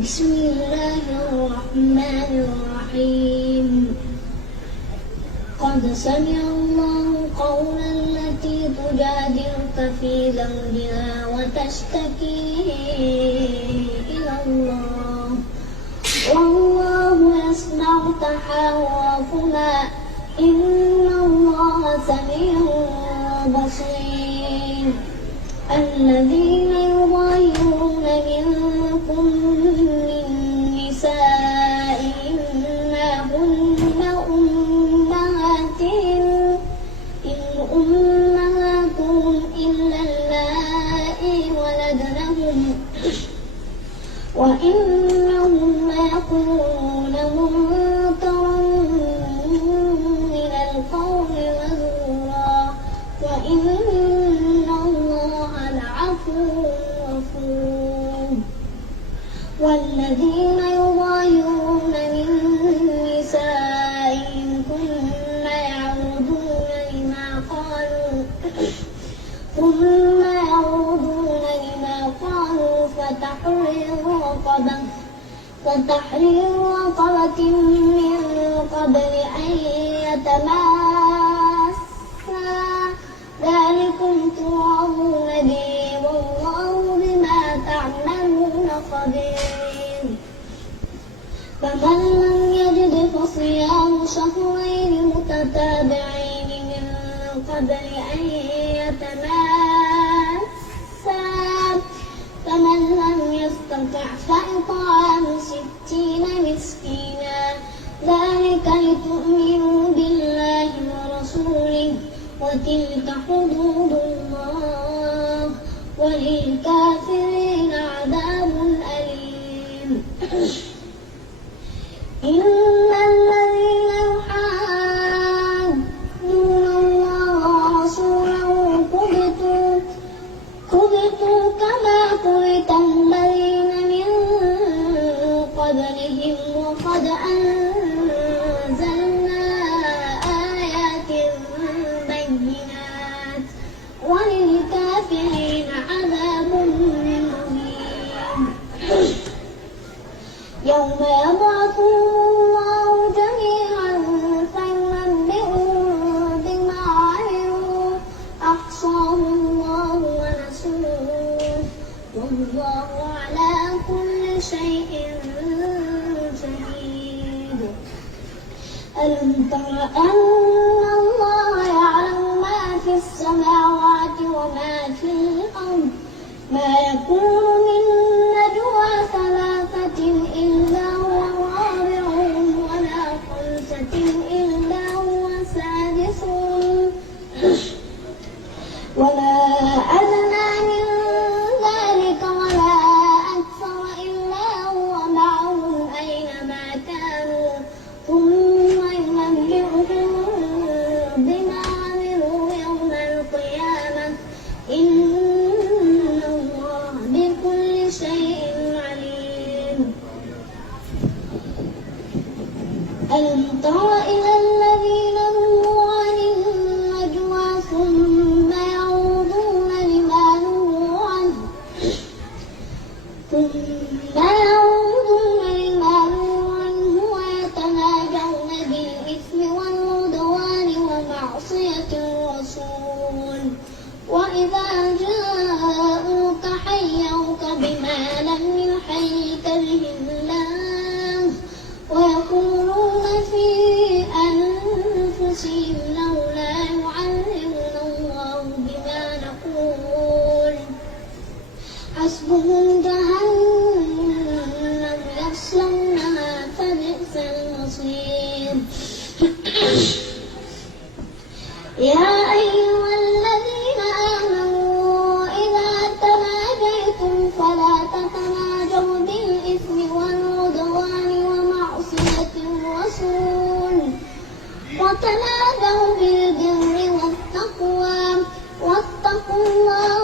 بسم الله الرحمن الرحيم قد سمع الله قول التي تجادلك في زوجها وتشتكي إلى الله والله يسمع تحاوركما إن الله سميع بصير الذين يظاهرون منكم من نسائهم ما هن أمهاتهم إن أمهاتهم إلا اللائي ولدنهم وإنهم ليقولون منكرا من القول وزورا وإن الله لعفو غفور والذين يظاهرون من نسائهم ثم يعودون لما قالوا فتحرير رقبة من قبل أن يتماسا ذلكم توعظون به والله بما تعملون خبير فمن لم يجد فصيام شهرين متتابعين من قبل أن يتماسا فمن لم يستطع فإطعام 60 مسكينا ذلك لتؤمنوا بالله ورسوله وتلك حدود الله وللكافرين عذاب أليم إن الذين يحادون الله ورسوله كبتوا كما كبت الذين من قبلهم وقد أنزلنا آيات بينات وللكافرين عذاب مهين يوم يبعثهم الله جميعا فينبئهم بما عملوا أحصاه الله ونسوه والله على كل شيء شهيد ألم تر أن الله يعلم ما في السماوات وما في الأرض ما يكون من نجوى ثلاثة إلا هو رابعهم ولا خمسة إلا هو سادسهم ولا أدنى من ذلك ولا أكثر إلا هو معهم أينما كانوا ثم ينبئهم بما عملوا يوم القيامة إن الله بكل شيء عليم ألم تر إلى الذين نهوا عن النجوى ثم يعودون لما نهوا عنه ويتناجون بالإثم والعدوان ومعصية الرسول وإذا جاءوك حيوك بما لم يحيك به الله ويقولون في أنفسهم لولا يعلمنا الله بما نقول حسبهم جهنم يصلونها فبئس المصير يا أيها الذين آمنوا إذا تناجيتم فلا تتناجوا بالإثم والعدوان ومعصية الرسول وتناجوا بالبر والتقوى واتقوا الله